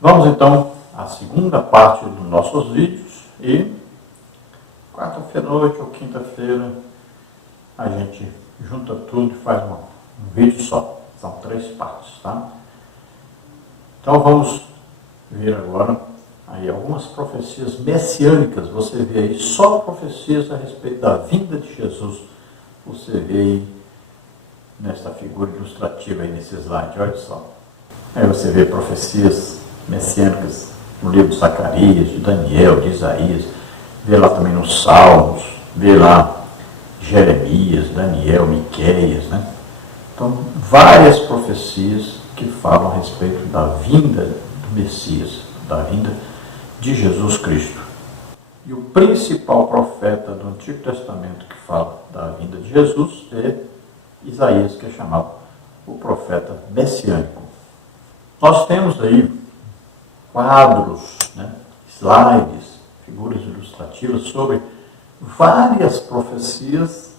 Vamos então à segunda parte dos nossos vídeos e quarta-feira à noite ou quinta-feira a gente junta tudo e faz um vídeo só. São 3 partes, tá? Então vamos ver agora aí algumas profecias messiânicas. Você vê aí só profecias a respeito da vinda de Jesus. Você vê aí nesta figura ilustrativa aí nesse slide, olha só. Aí você vê profecias messiânicas no livro de Zacarias, de Daniel, de Isaías, vê lá também nos Salmos, vê lá Jeremias, Daniel, Miqueias, né? Então, várias profecias que falam a respeito da vinda do Messias, da vinda de Jesus Cristo. E o principal profeta do Antigo Testamento que fala da vinda de Jesus é Isaías, que é chamado o profeta messiânico. Nós temos aí quadros, né, slides, figuras ilustrativas sobre várias profecias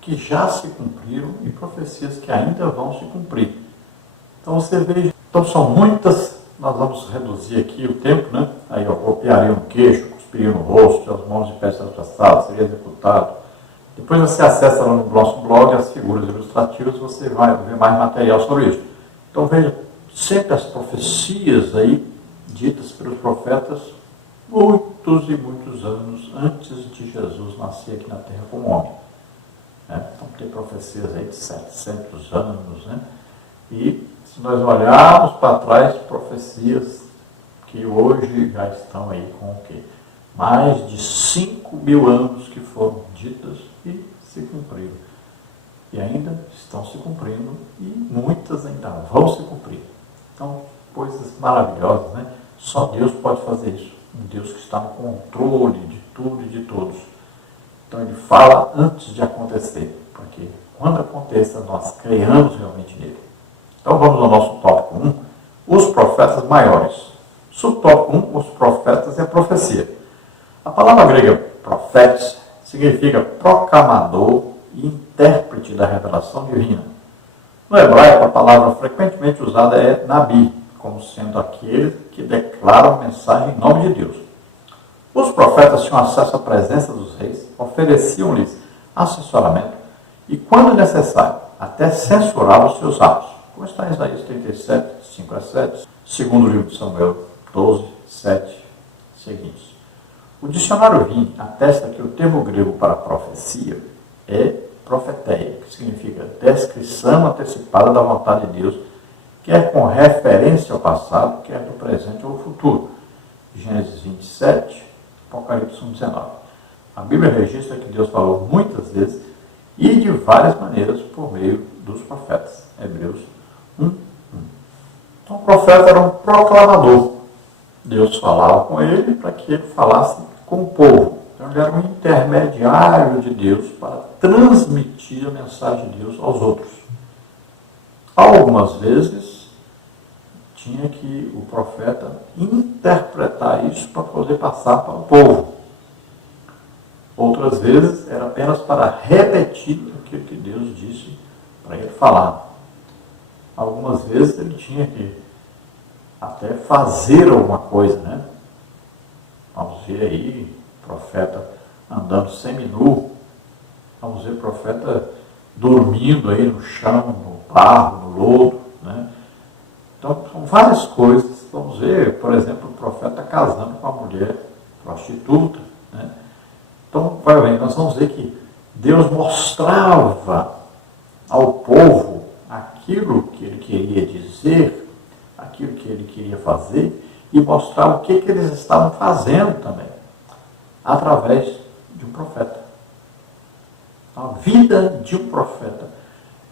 que já se cumpriram e profecias que ainda vão se cumprir. Então você veja, então são muitas, nós vamos reduzir aqui o tempo, né? Aí eu golpearia no queixo, cuspiria no rosto, as mãos de pés traçados, seria executado. Depois você acessa lá no nosso blog as figuras ilustrativas, você vai ver mais material sobre isso. Então veja, sempre as profecias aí ditas pelos profetas muitos e muitos anos antes de Jesus nascer aqui na Terra como homem. Então tem profecias aí de 700 anos, né? E se nós olharmos para trás, profecias que hoje já estão aí com o quê? Mais de 5.000 anos que foram ditas e se cumpriram. E ainda estão se cumprindo e muitas ainda vão se cumprir. Então, coisas maravilhosas, né? Só Deus pode fazer isso. Um Deus que está no controle de tudo e de todos. Então ele fala antes de acontecer, porque quando aconteça nós creiamos realmente nele. Então vamos ao nosso tópico 1, os profetas maiores. Subtópico 1, os profetas e a profecia. A palavra grega profetes significa proclamador e intérprete da revelação divina. No hebraico, a palavra frequentemente usada é nabi, como sendo aquele que declara a mensagem em nome de Deus. Os profetas tinham acesso à presença dos reis, ofereciam-lhes assessoramento e, quando necessário, até censuravam os seus atos, como está em Isaías 37, 5 a 7, segundo o livro de Samuel 12, 7, seguintes. O dicionário Vini atesta que o termo grego para profecia é profeteia, que significa descrição antecipada da vontade de Deus, quer com referência ao passado, quer do presente ou futuro. Gênesis 27, Apocalipse 1:19. A Bíblia registra que Deus falou muitas vezes e de várias maneiras por meio dos profetas. Hebreus 1:1. Então o profeta era um proclamador. Deus falava com ele para que ele falasse com o povo. Então ele era um intermediário de Deus para transmitir a mensagem de Deus aos outros. Algumas vezes tinha que o profeta interpretar isso para poder passar para o povo. Outras vezes era apenas para repetir aquilo que Deus disse para ele falar. Algumas vezes ele tinha que até fazer alguma coisa, né? Vamos ver aí o profeta andando seminu, vamos ver o profeta dormindo aí no chão, no barro, no lodo, né? Então, são várias coisas. Vamos ver, por exemplo, o profeta casando com uma mulher prostituta, né? Então, vai ver, nós vamos ver que Deus mostrava ao povo aquilo que ele queria dizer, aquilo que ele queria fazer, e mostrava o que eles estavam fazendo também, através de um profeta. A vida de um profeta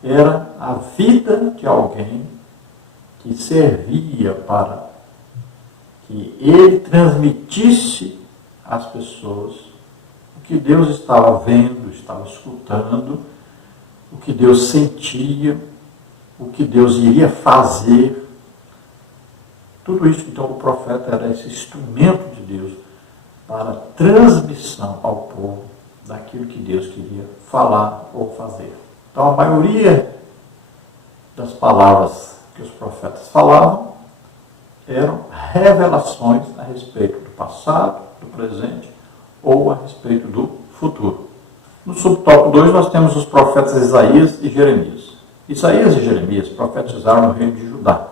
era a vida de alguém que servia para que ele transmitisse às pessoas o que Deus estava vendo, estava escutando, o que Deus sentia, o que Deus iria fazer. Tudo isso, então, o profeta era esse instrumento de Deus para transmissão ao povo daquilo que Deus queria falar ou fazer. Então, a maioria das palavras que os profetas falavam eram revelações a respeito do passado, do presente ou a respeito do futuro. No subtópico 2 nós temos os profetas Isaías e Jeremias. Isaías e Jeremias profetizaram no reino de Judá.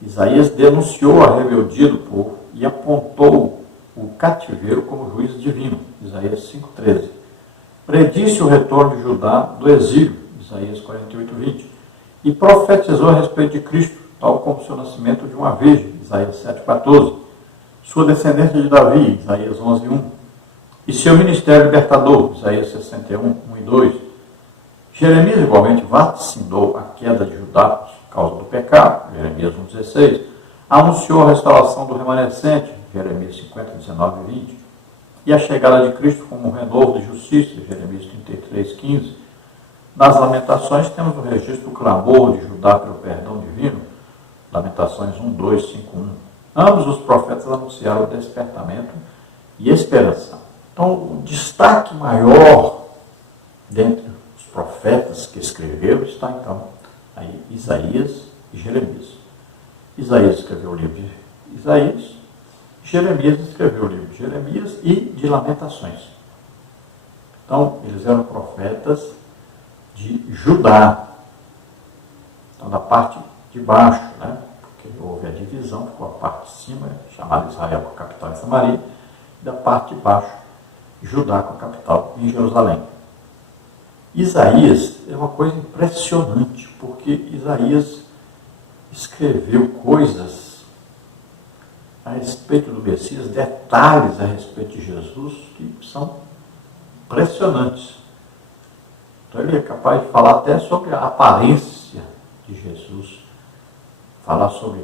Isaías denunciou a rebeldia do povo e apontou o cativeiro como juízo divino. Isaías 5,13. Predisse o retorno de Judá do exílio. Isaías 48,20. E profetizou a respeito de Cristo, tal como seu nascimento de uma virgem. Isaías 7,14. Sua descendência de Davi. Isaías 11,1. E seu ministério libertador. Isaías 61, 1 e 2. Jeremias igualmente vaticinou a queda de Judá por causa do pecado. Jeremias 1,16. Anunciou a restauração do remanescente. Jeremias 50, 19 e 20. E a chegada de Cristo como um renovo de justiça. Jeremias 33, 15. Nas Lamentações temos o registro do clamor de Judá pelo perdão divino. Lamentações 1, 2, 5, 1. Ambos os profetas anunciaram o despertamento e esperança. Então, o destaque maior dentre os profetas que escreveram está, então, aí Isaías e Jeremias. Isaías escreveu o livro de Isaías, Jeremias escreveu o livro de Jeremias e de Lamentações. Então, eles eram profetas de Judá. Então, da parte de baixo, né? Porque houve a divisão, ficou a parte de cima, chamada Israel com a capital em Samaria, e da parte de baixo, Judá com a capital em Jerusalém. Isaías é uma coisa impressionante, porque Isaías escreveu coisas a respeito do Messias, detalhes a respeito de Jesus, que são impressionantes. Então ele é capaz de falar até sobre a aparência de Jesus, falar sobre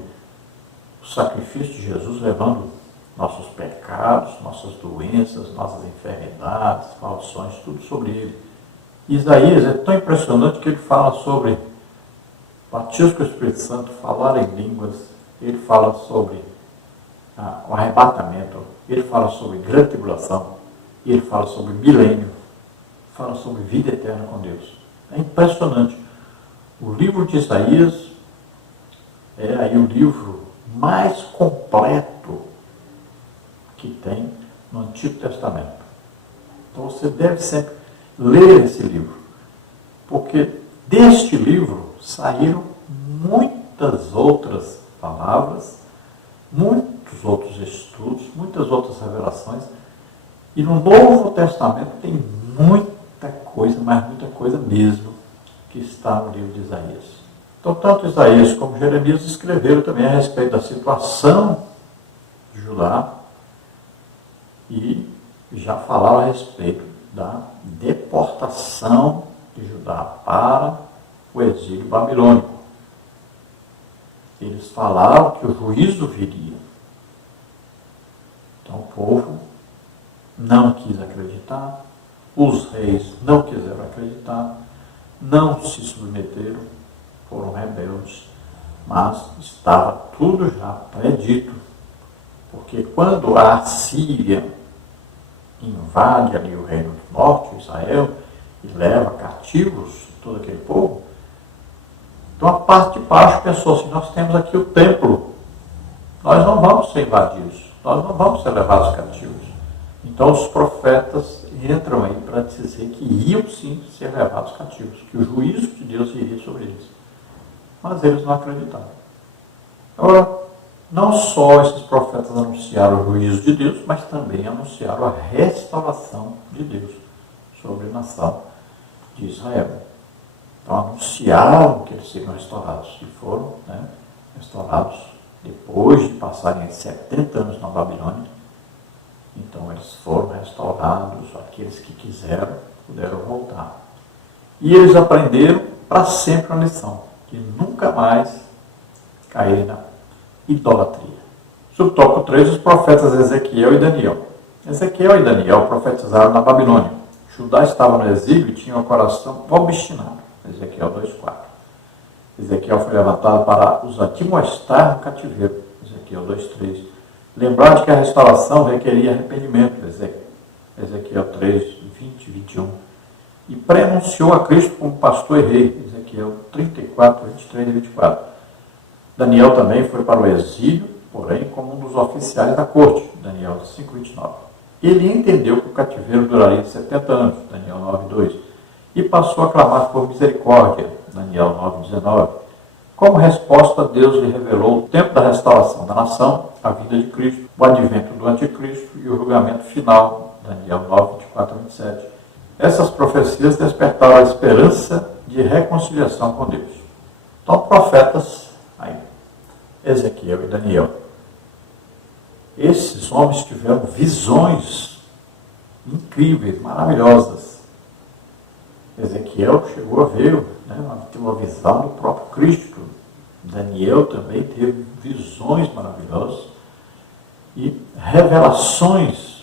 o sacrifício de Jesus levando nossos pecados, nossas doenças, nossas enfermidades, maldições, tudo sobre ele. Isaías é tão impressionante que ele fala sobre batismo com o Espírito Santo, falar em línguas, ele fala sobre o arrebatamento, ele fala sobre grande tribulação, ele fala sobre milênio, fala sobre vida eterna com Deus. É impressionante. O livro de Isaías é aí o livro mais completo que tem no Antigo Testamento. Então você deve sempre ler esse livro, porque deste livro saíram muitas outras palavras, muitos outros estudos, muitas outras revelações, e no Novo Testamento tem muita coisa, mas muita coisa mesmo, que está no livro de Isaías. Então, tanto Isaías como Jeremias escreveram também a respeito da situação de Judá e já falaram a respeito da deportação de Judá para o exílio babilônico. Eles falaram que o juízo viria. Então o povo não quis acreditar, os reis não quiseram acreditar, não se submeteram, foram rebeldes, mas estava tudo já predito. Porque quando a Assíria invade ali o reino do norte, Israel, e leva cativos todo aquele povo, então a parte de baixo pensou assim, nós temos aqui o templo, nós não vamos ser invadidos, nós não vamos ser levados cativos. Então os profetas entram aí para dizer que iam sim ser levados cativos, que o juízo de Deus iria sobre eles. Mas eles não acreditaram. Agora, não só esses profetas anunciaram o juízo de Deus, mas também anunciaram a restauração de Deus sobre a nação de Israel. Então anunciaram que eles seriam restaurados, e foram restaurados depois de passarem 70 anos na Babilônia. Então eles foram restaurados, aqueles que quiseram puderam voltar. E eles aprenderam para sempre a lição, de nunca mais cair na idolatria. Subtópico 3, os profetas Ezequiel e Daniel. Ezequiel e Daniel profetizaram na Babilônia. Judá estava no exílio e tinha o coração obstinado. Ezequiel 2,4. Ezequiel foi levantado para os admoestar no cativeiro. Ezequiel 2,3. Lembrar de que a restauração requeria arrependimento. Ezequiel 3, 20 e 21. E prenunciou a Cristo como pastor e rei. Ezequiel 34, 23 e 24. Daniel também foi para o exílio porém, como um dos oficiais da corte, Daniel 5:29. Ele entendeu que o cativeiro duraria 70 anos, Daniel 9:2, e passou a clamar por misericórdia, Daniel 9:19. Como resposta, Deus lhe revelou o tempo da restauração da nação, a vinda de Cristo, o advento do anticristo e o julgamento final, Daniel 9:24-27. Essas profecias despertaram a esperança de reconciliação com Deus. Então, profetas, aí, Ezequiel e Daniel, esses homens tiveram visões incríveis, maravilhosas. Ezequiel chegou a ver, teve uma visão do próprio Cristo. Daniel também teve visões maravilhosas e revelações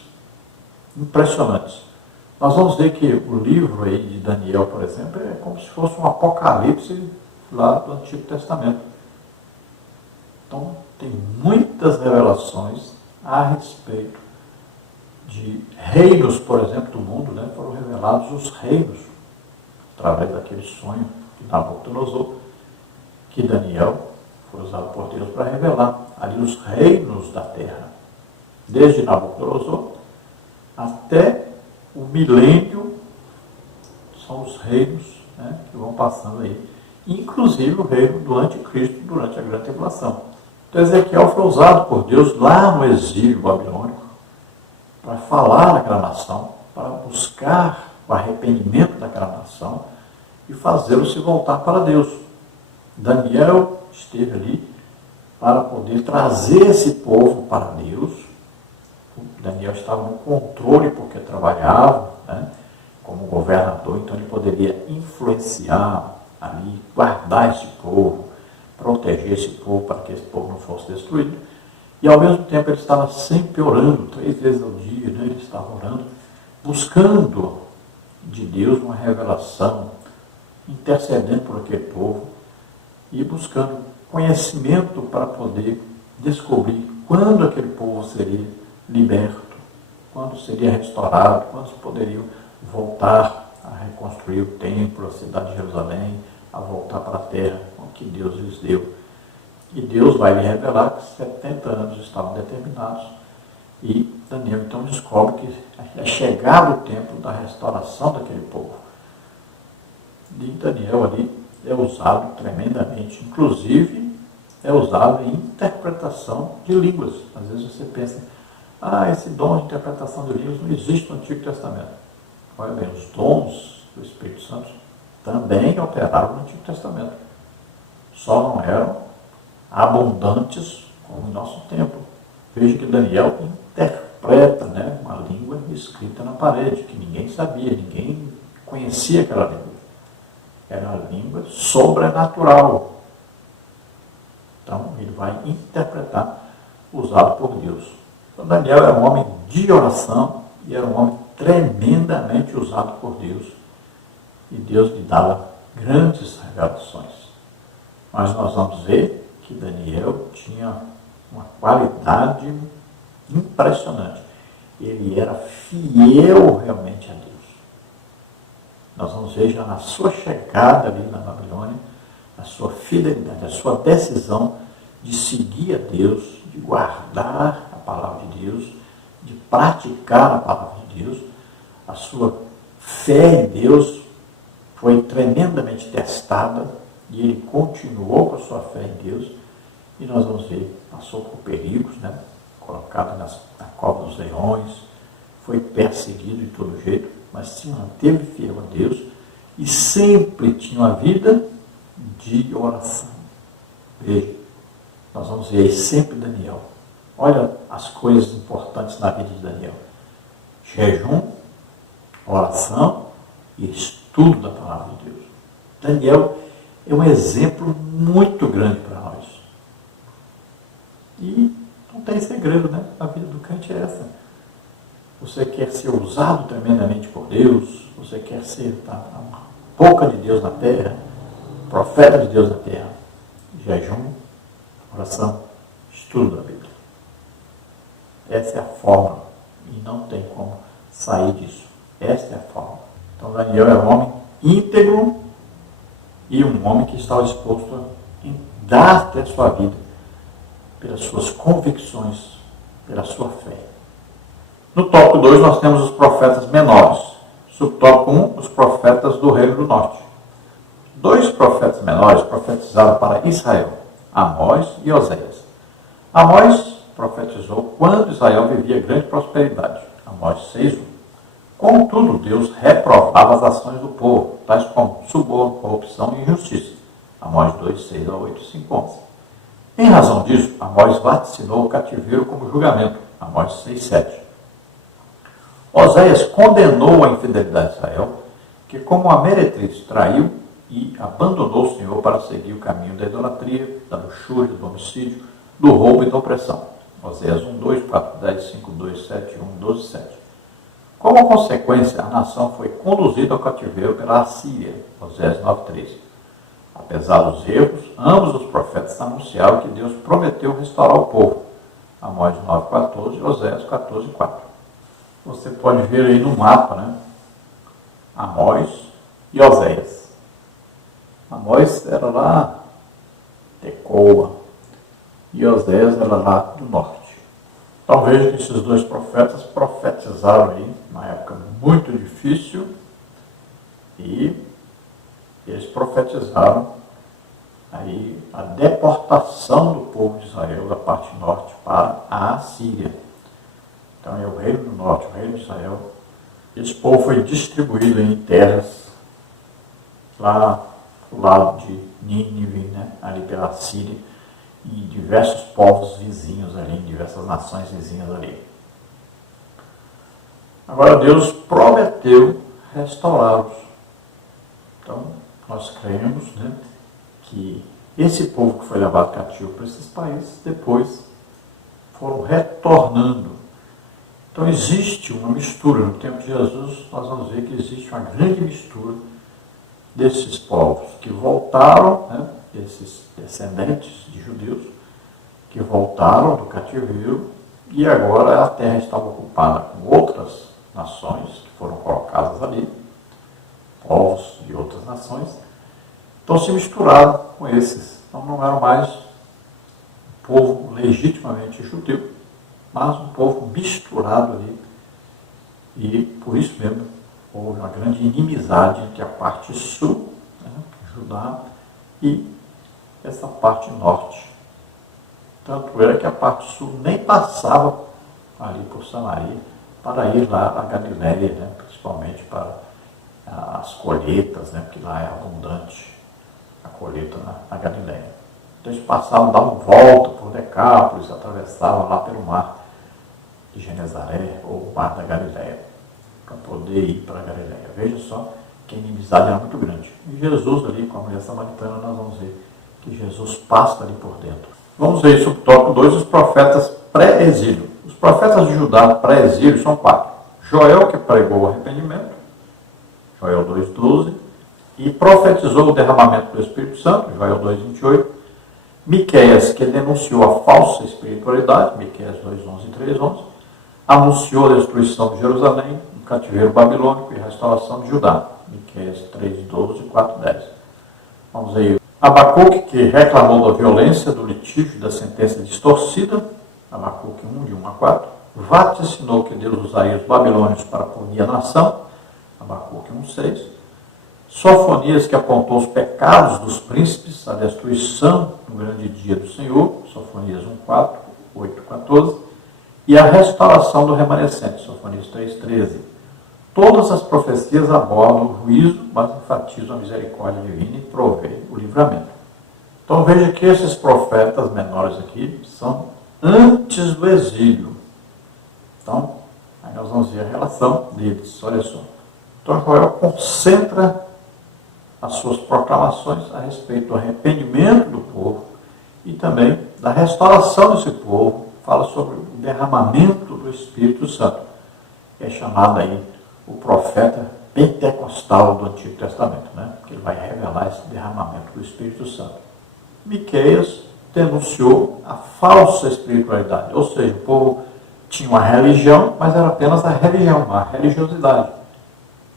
impressionantes. Nós vamos ver que o livro aí de Daniel, por exemplo, é como se fosse um apocalipse lá do Antigo Testamento. Então, tem muitas revelações a respeito de reinos, por exemplo, do mundo, foram revelados os reinos, através daquele sonho de Nabucodonosor, que Daniel foi usado por Deus para revelar ali os reinos da terra, desde Nabucodonosor até o milênio, são os reinos que vão passando aí, inclusive o reino do anticristo durante a grande tribulação. Então Ezequiel foi usado por Deus lá no exílio babilônico para falar naquela nação, para buscar o arrependimento daquela nação e fazê-lo se voltar para Deus. Daniel esteve ali para poder trazer esse povo para Deus. Daniel estava no controle porque trabalhava como governador, então ele poderia influenciar ali, guardar esse povo, proteger esse povo para que esse povo não fosse destruído. E ao mesmo tempo ele estava sempre orando, 3 vezes ao dia, ele estava orando, buscando de Deus uma revelação, intercedendo por aquele povo e buscando conhecimento para poder descobrir quando aquele povo seria liberto, quando seria restaurado, quando poderiam voltar a reconstruir o templo, a cidade de Jerusalém, a voltar para a terra que Deus lhes deu. E Deus vai lhe revelar que 70 anos estavam determinados. E Daniel então descobre que é chegado o tempo da restauração daquele povo. E Daniel ali é usado tremendamente, inclusive é usado em interpretação de línguas. Às vezes você pensa, esse dom de interpretação de línguas não existe no Antigo Testamento. Olha bem, os dons do Espírito Santo também operaram no Antigo Testamento. Só não eram abundantes como em nosso tempo. Veja que Daniel interpreta uma língua escrita na parede, que ninguém sabia, ninguém conhecia aquela língua. Era uma língua sobrenatural. Então, ele vai interpretar, usado por Deus. Então, Daniel era um homem de oração e era um homem tremendamente usado por Deus. E Deus lhe dava grandes revelações. Mas nós vamos ver que Daniel tinha uma qualidade impressionante. Ele era fiel realmente a Deus. Nós vamos ver já na sua chegada ali na Babilônia, a sua fidelidade, a sua decisão de seguir a Deus, de guardar a palavra de Deus, de praticar a palavra de Deus. A sua fé em Deus foi tremendamente testada e ele continuou com a sua fé em Deus. E nós vamos ver, passou por perigos, colocado na cova dos leões, foi perseguido de todo jeito, mas se manteve fiel a Deus e sempre tinha uma vida de oração. Veja, nós vamos ver aí sempre Daniel. Olha as coisas importantes na vida de Daniel. Jejum, oração e estudo da palavra de Deus. Daniel é um exemplo muito grande para nós. E não tem segredo, A vida do crente é essa. Você quer ser usado tremendamente por Deus, você quer ser a boca de Deus na terra, profeta de Deus na terra. Jejum, oração, estudo da Bíblia. Essa é a fórmula e não tem como sair disso. Essa é a fórmula. Então Daniel era um homem íntegro e um homem que estava disposto a dar até sua vida pelas suas convicções, pela sua fé. No tópico 2 nós temos os profetas menores. Subtópico 1, os profetas do Reino do Norte. 2 profetas menores profetizaram para Israel, Amós e Oséias. Amós profetizou quando Israel vivia grande prosperidade, Amós 6:1. Contudo, Deus reprovava as ações do povo, tais como suborno, corrupção e injustiça, Amós 2:6-8, 5:11. Em razão disso, Amós vaticinou o cativeiro como julgamento, Amós 6:7. Oséias condenou a infidelidade de Israel, que como a meretriz traiu e abandonou o Senhor para seguir o caminho da idolatria, da luxúria, do homicídio, do roubo e da opressão. Oséias 1:2, 4:10, 5:2, 7:1, 12:7. Como consequência, a nação foi conduzida ao cativeiro pela Assíria, Oséias 9:3. Apesar dos erros, ambos os profetas anunciaram que Deus prometeu restaurar o povo, Amós 9:14 e Oséias 14:4. Você pode ver aí no mapa, né? Amós e Oséias. Amós era lá Tecoa e Oséias era lá do norte. Então veja que esses 2 profetas profetizaram aí numa época muito difícil e eles profetizaram aí a deportação do povo de Israel da parte norte para a Assíria. Então é o reino do norte, o reino de Israel. Esse povo foi distribuído em terras lá do lado de Nínive, né, ali pela Síria, e diversos povos vizinhos ali, diversas nações vizinhas ali. Agora Deus prometeu restaurá-los. Então nós cremos, né, que esse povo que foi levado cativo para esses países, depois foram retornando. Então existe uma mistura. No tempo de Jesus, nós vamos ver que existe uma grande mistura desses povos que voltaram, né, esses descendentes de judeus, que voltaram do cativeiro e agora a terra estava ocupada com outras nações que foram colocadas ali, povos de outras nações. Então se misturaram com esses. Então não eram mais um povo legitimamente judeu, mas um povo misturado ali. E por isso mesmo houve uma grande inimizade entre a parte sul, né, Judá, e essa parte norte. Tanto era que a parte sul nem passava ali por Samaria para ir lá a Galiléia, né, principalmente para as colheitas, né, porque lá é abundante a colheita na Galiléia. Então eles passavam, davam volta por Decápolis, atravessavam lá pelo mar de Genezaré ou o mar da Galiléia, para poder ir para a Galiléia. Veja só que a inimizade era muito grande. E Jesus ali, com a mulher samaritana, nós vamos ver que Jesus passa ali por dentro. Vamos ver subtópico 2, os profetas pré-exílio. Os profetas de Judá pré-exílio são 4. Joel, que pregou o arrependimento, Joel 2:12, e profetizou o derramamento do Espírito Santo, Joel 2:28. Miqueias, que denunciou a falsa espiritualidade, Miqueias 2:11 e 3:11. Anunciou a destruição de Jerusalém, o cativeiro babilônico e a restauração de Judá, Miqueias 3:12 e 4:10. Vamos aí. Abacuque, que reclamou da violência, do litígio e da sentença distorcida, Abacuque 1, de 1 a 4. Vaticinou que Deus usaria os babilônios para punir a nação, Abacuque 1:6. Sofonias, que apontou os pecados dos príncipes, a destruição no grande dia do Senhor, Sofonias 1:4, 8:14. E a restauração do remanescente, Sofonias 3:13. Todas as profecias abordam o juízo, mas enfatizam a misericórdia divina e provê o livramento. Então veja que esses profetas menores aqui são antes do exílio. Então, aí nós vamos ver a relação deles, olha só. Então Joel concentra as suas proclamações a respeito do arrependimento do povo e também da restauração desse povo. Fala sobre o derramamento do Espírito Santo. É chamado aí o profeta pentecostal do Antigo Testamento, né? Porque ele vai revelar esse derramamento do Espírito Santo. Miqueias denunciou a falsa espiritualidade, ou seja, o povo tinha uma religião, mas era apenas a religião, a religiosidade.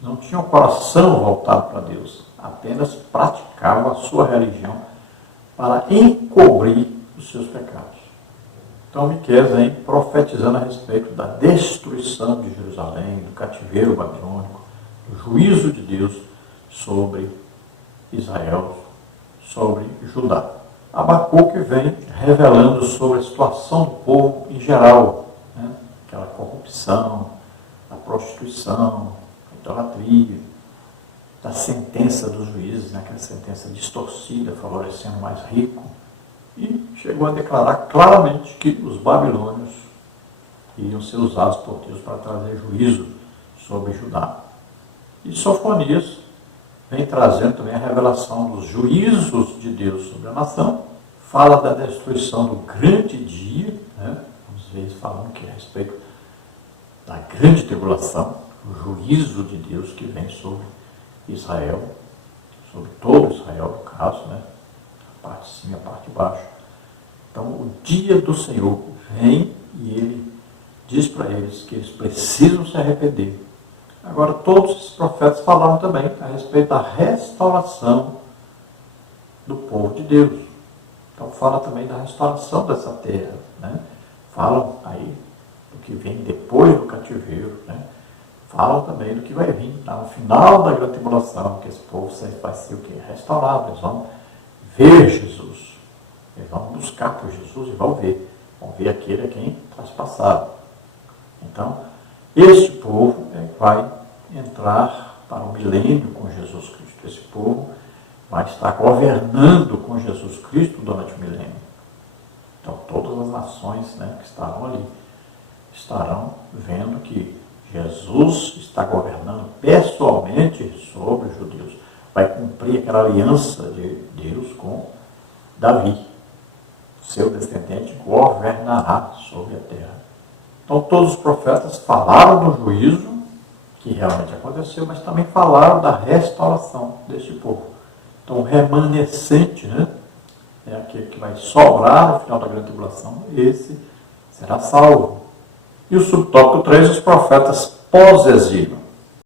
Não tinha o coração voltado para Deus, apenas praticava a sua religião para encobrir os seus pecados. Então, Miqueias vem profetizando a respeito da destruição de Jerusalém, do cativeiro babilônico, do juízo de Deus sobre Israel, sobre Judá. Abacuque vem revelando sobre a situação do povo em geral, né? Aquela corrupção, a prostituição, a idolatria, da sentença dos juízes, né? Aquela sentença distorcida, favorecendo o mais rico. E chegou a declarar claramente que os babilônios iriam ser usados por Deus para trazer juízo sobre Judá. E Sofonias vem trazendo também a revelação dos juízos de Deus sobre a nação, fala da destruição do grande dia, né? Vamos ver falando que a respeito da grande tribulação, o juízo de Deus que vem sobre Israel, sobre todo Israel, no caso, né? A parte de cima e a parte de baixo. Então, o dia do Senhor vem e ele diz para eles que eles precisam se arrepender. Agora, todos esses profetas falaram também a respeito da restauração do povo de Deus. Então, fala também da restauração dessa terra, né? Falam aí do que vem depois do cativeiro, né? Falam também do que vai vir no final da grande tribulação, que esse povo vai ser o quê? Restaurado. Eles vão ver Jesus. Eles vão buscar por Jesus e vão ver aquele a quem traspassaram. Então, este povo vai entrar para o milênio com Jesus Cristo. Esse povo vai estar governando com Jesus Cristo durante o milênio. Então, todas as nações, né, que estarão ali estarão vendo que Jesus está governando pessoalmente sobre os judeus. Vai cumprir aquela aliança de Deus com Davi. Seu descendente governará sobre a terra. Então, todos os profetas falaram do juízo, que realmente aconteceu, mas também falaram da restauração deste povo. Então, o remanescente, né, é aquele que vai sobrar no final da grande tribulação, esse será salvo. E o subtópico 3, os profetas pós-exílio.